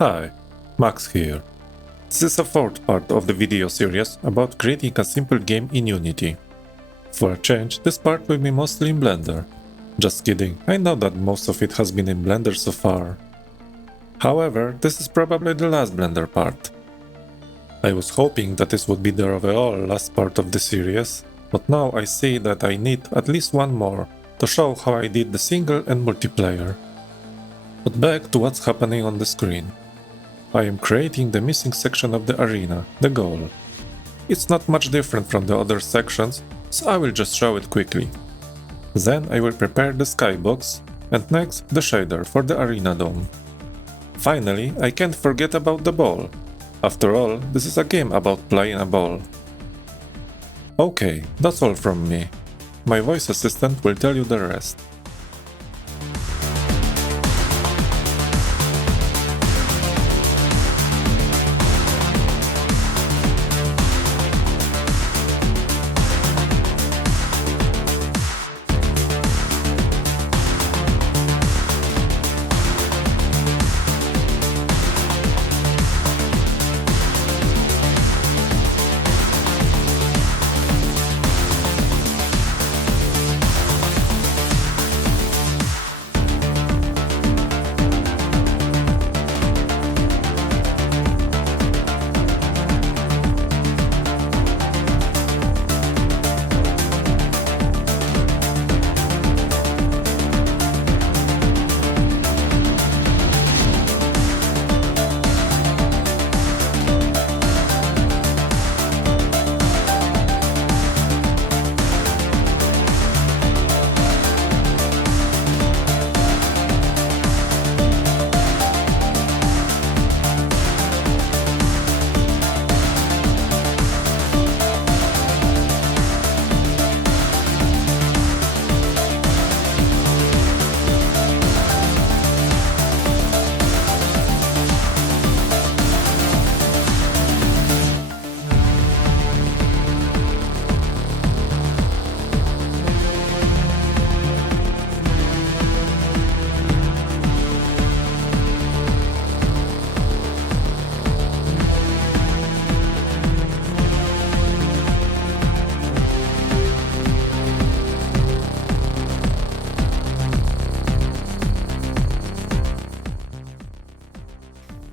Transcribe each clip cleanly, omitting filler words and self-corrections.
Hi, Max here. This is the fourth part of the video series about creating a simple game in Unity. For a change, this part will be mostly in Blender. Just kidding, I know that most of it has been in Blender so far. However, this is probably the last Blender part. I was hoping that this would be the overall last part of the series, but now I see that I need at least one more to show how I did the single and multiplayer. But back to what's happening on the screen. I am creating the missing section of the arena, the goal. It's not much different from the other sections, so I will just show it quickly. Then I will prepare the skybox, and next the shader for the arena dome. Finally, I can't forget about the ball. After all, this is a game about playing a ball. Okay, that's all from me. My voice assistant will tell you the rest.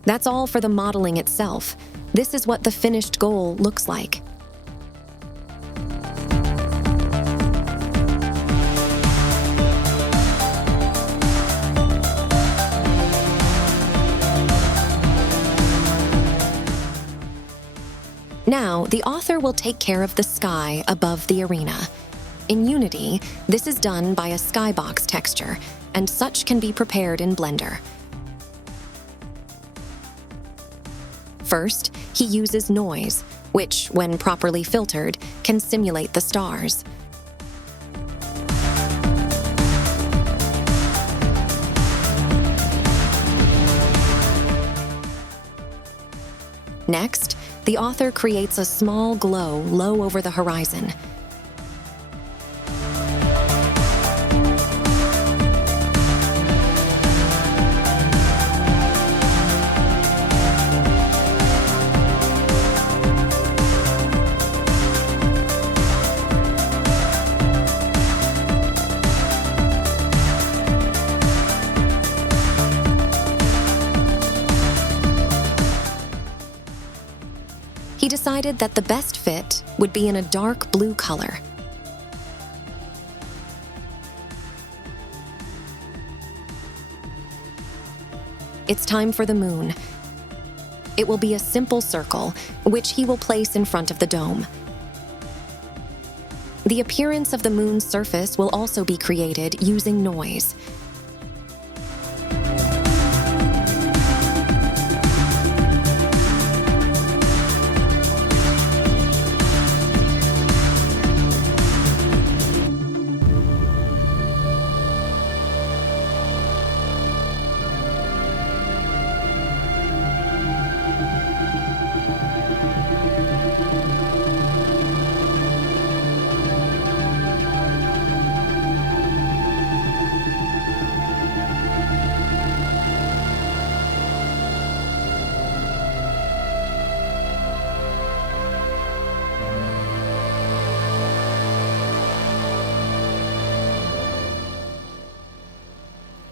That's all for the modeling itself. This is what the finished goal looks like. Now, the author will take care of the sky above the arena. In Unity, this is done by a skybox texture, and such can be prepared in Blender. First, he uses noise, which, when properly filtered, can simulate the stars. Next, the author creates a small glow low over the horizon. He decided that the best fit would be in a dark blue color. It's time for the moon. It will be a simple circle, which he will place in front of the dome. The appearance of the moon's surface will also be created using noise.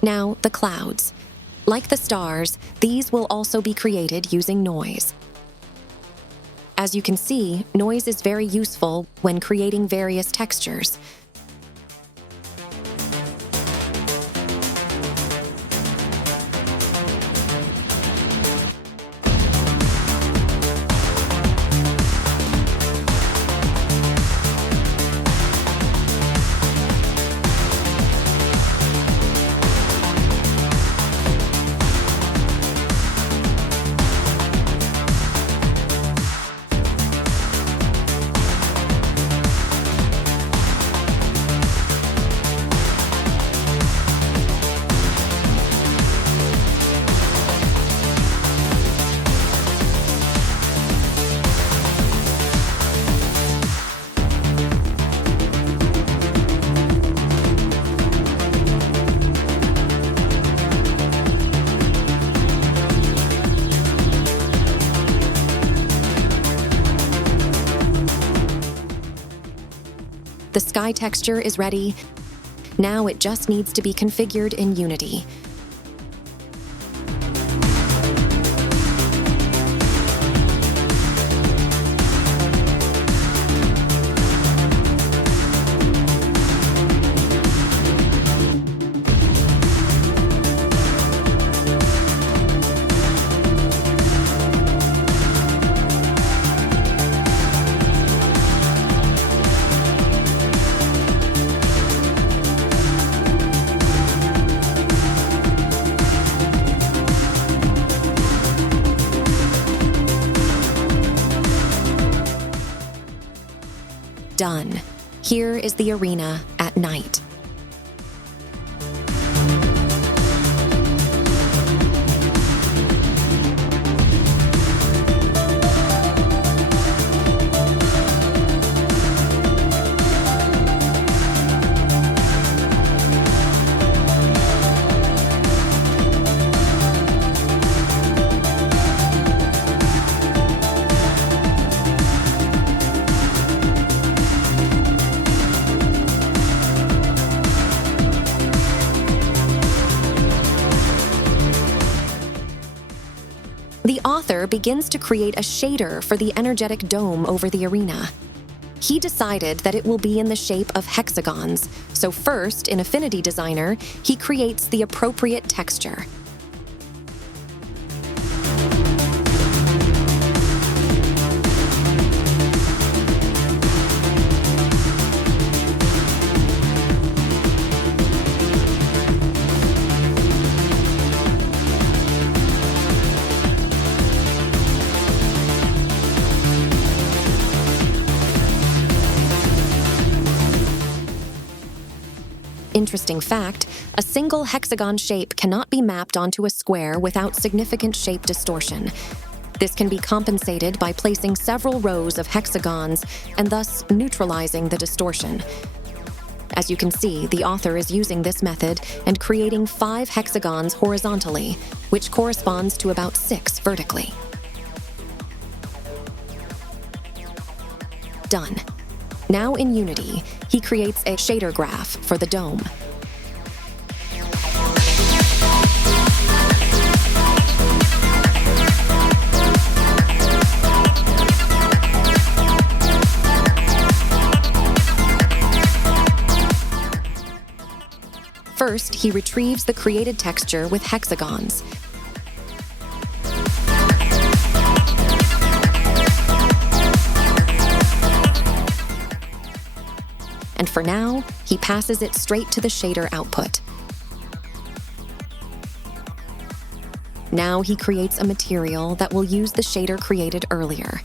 Now, the clouds. Like the stars, these will also be created using noise. As you can see, noise is very useful when creating various textures. The sky texture is ready. Now it just needs to be configured in Unity. Done. Here is the arena at night. The author begins to create a shader for the energetic dome over the arena. He decided that it will be in the shape of hexagons, so first, in Affinity Designer, he creates the appropriate texture. Interesting fact, a single hexagon shape cannot be mapped onto a square without significant shape distortion. This can be compensated by placing several rows of hexagons and thus neutralizing the distortion. As you can see, the author is using this method and creating 5 hexagons horizontally, which corresponds to about 6 vertically. Done. Now in Unity, he creates a ShaderGraph for the dome. First, he retrieves the created texture with hexagons. And for now, he passes it straight to the shader output. Now he creates a material that will use the shader created earlier.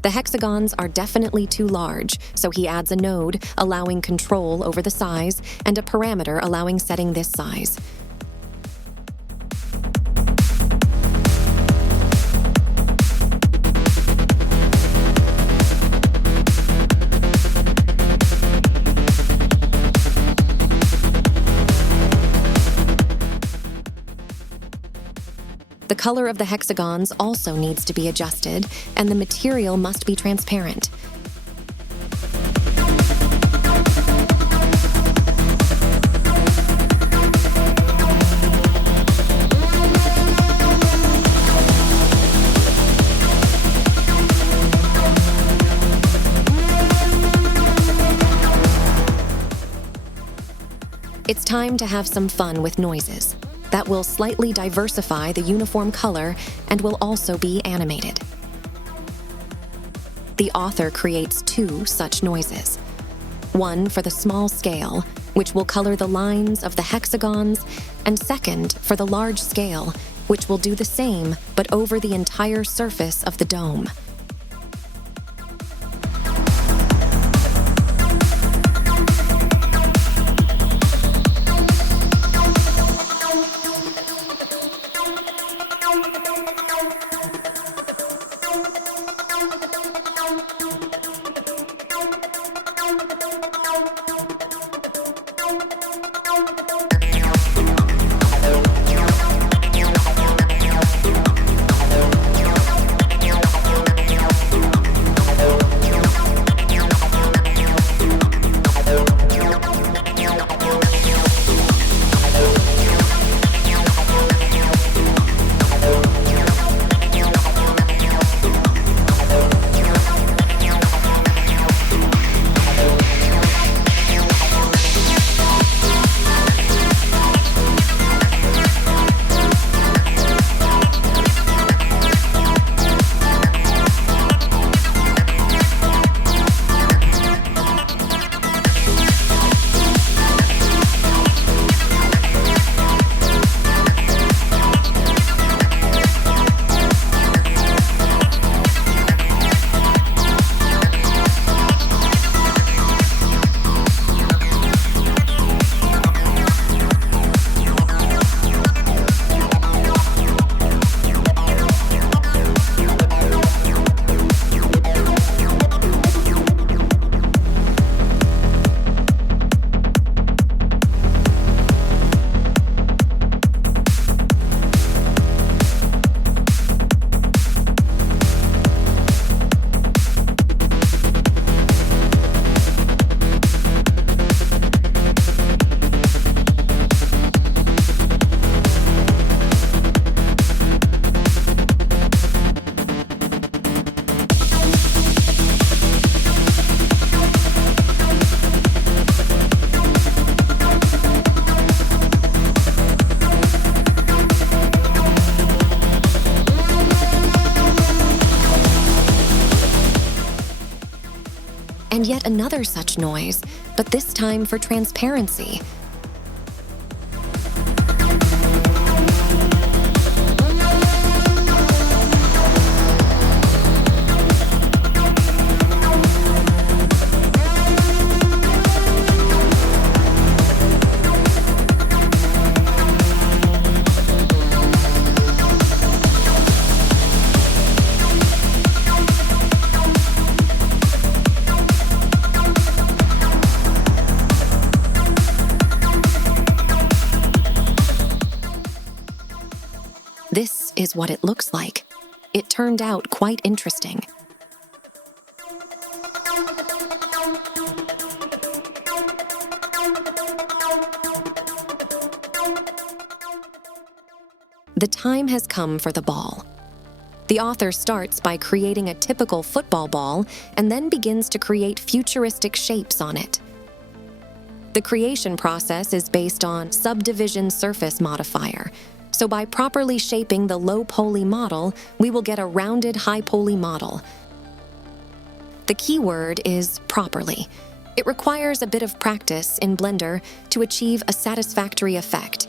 The hexagons are definitely too large, so he adds a node allowing control over the size and a parameter allowing setting this size. The color of the hexagons also needs to be adjusted, and the material must be transparent. It's time to have some fun with noises that will slightly diversify the uniform color and will also be animated. The author creates 2 such noises. One for the small scale, which will color the lines of the hexagons, and second for the large scale, which will do the same but over the entire surface of the dome. And yet another such noise, but this time for transparency. This is what it looks like. It turned out quite interesting. The time has come for the ball. The author starts by creating a typical football ball and then begins to create futuristic shapes on it. The creation process is based on subdivision surface modifier. So by properly shaping the low poly model, we will get a rounded high poly model. The key word is properly. It requires a bit of practice in Blender to achieve a satisfactory effect.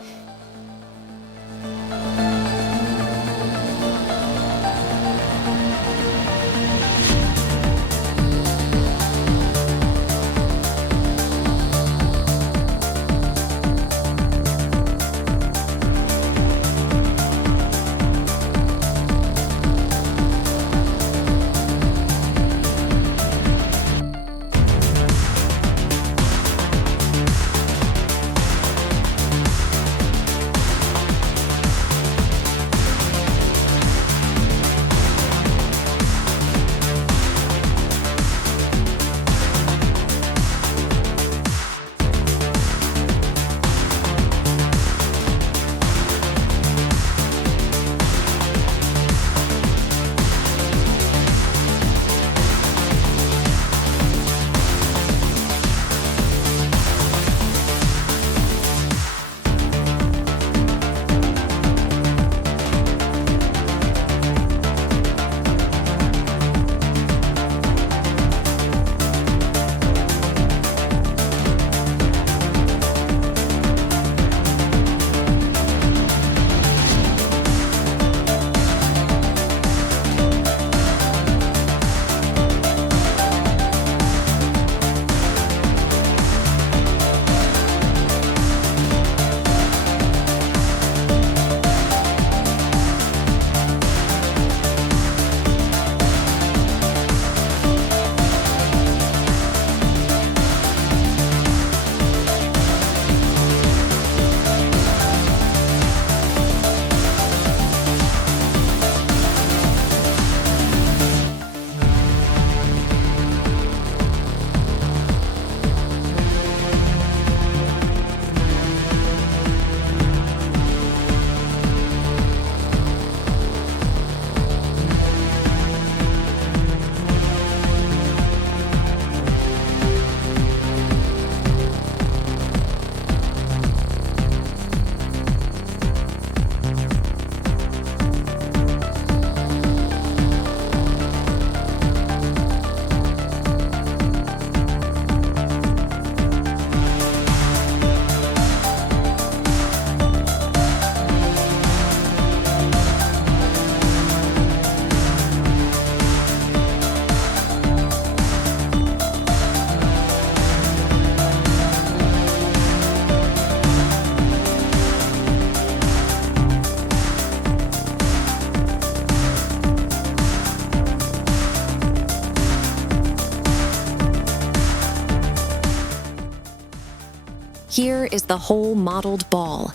Here is the whole modeled ball.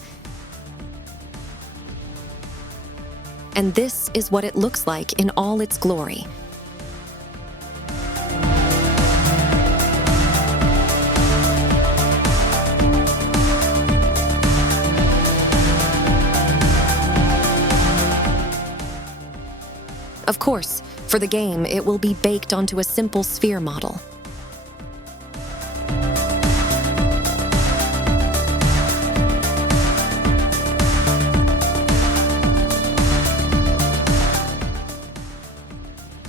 And this is what it looks like in all its glory. Of course, for the game, it will be baked onto a simple sphere model.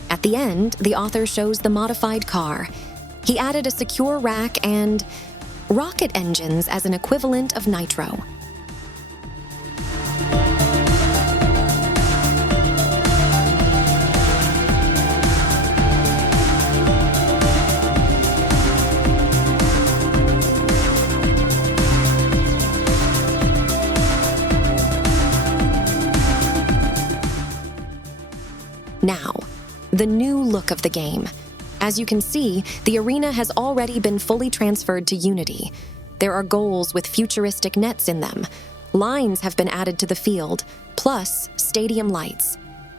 At the end, the author shows the modified car. He added a secure rack and rocket engines as an equivalent of nitro. Now, the new look of the game. As you can see, the arena has already been fully transferred to Unity. There are goals with futuristic nets in them. Lines have been added to the field, plus stadium lights.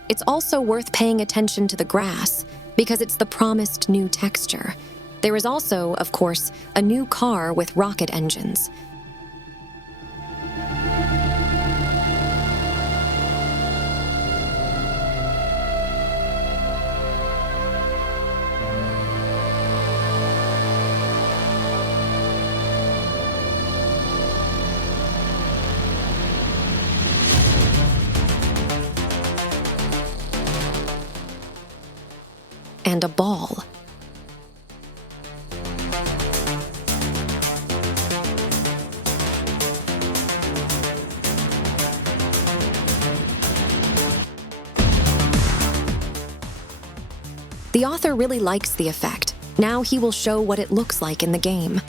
It's also worth paying attention to the grass, because it's the promised new texture. There is also, of course, a new car with rocket engines. And a ball. The author really likes the effect. Now he will show what it looks like in the game.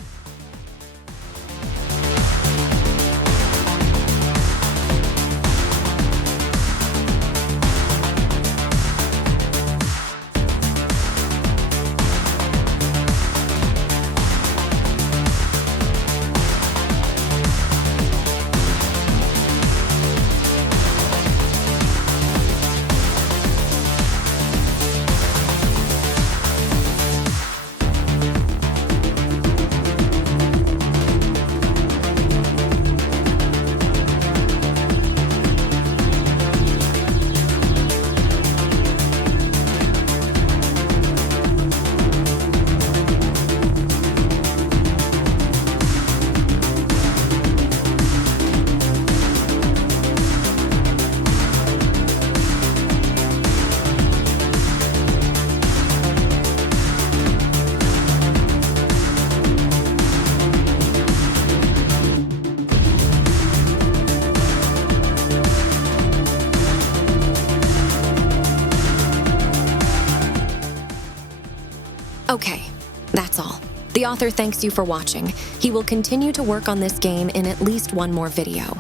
Okay, that's all. The author thanks you for watching. He will continue to work on this game in at least one more video.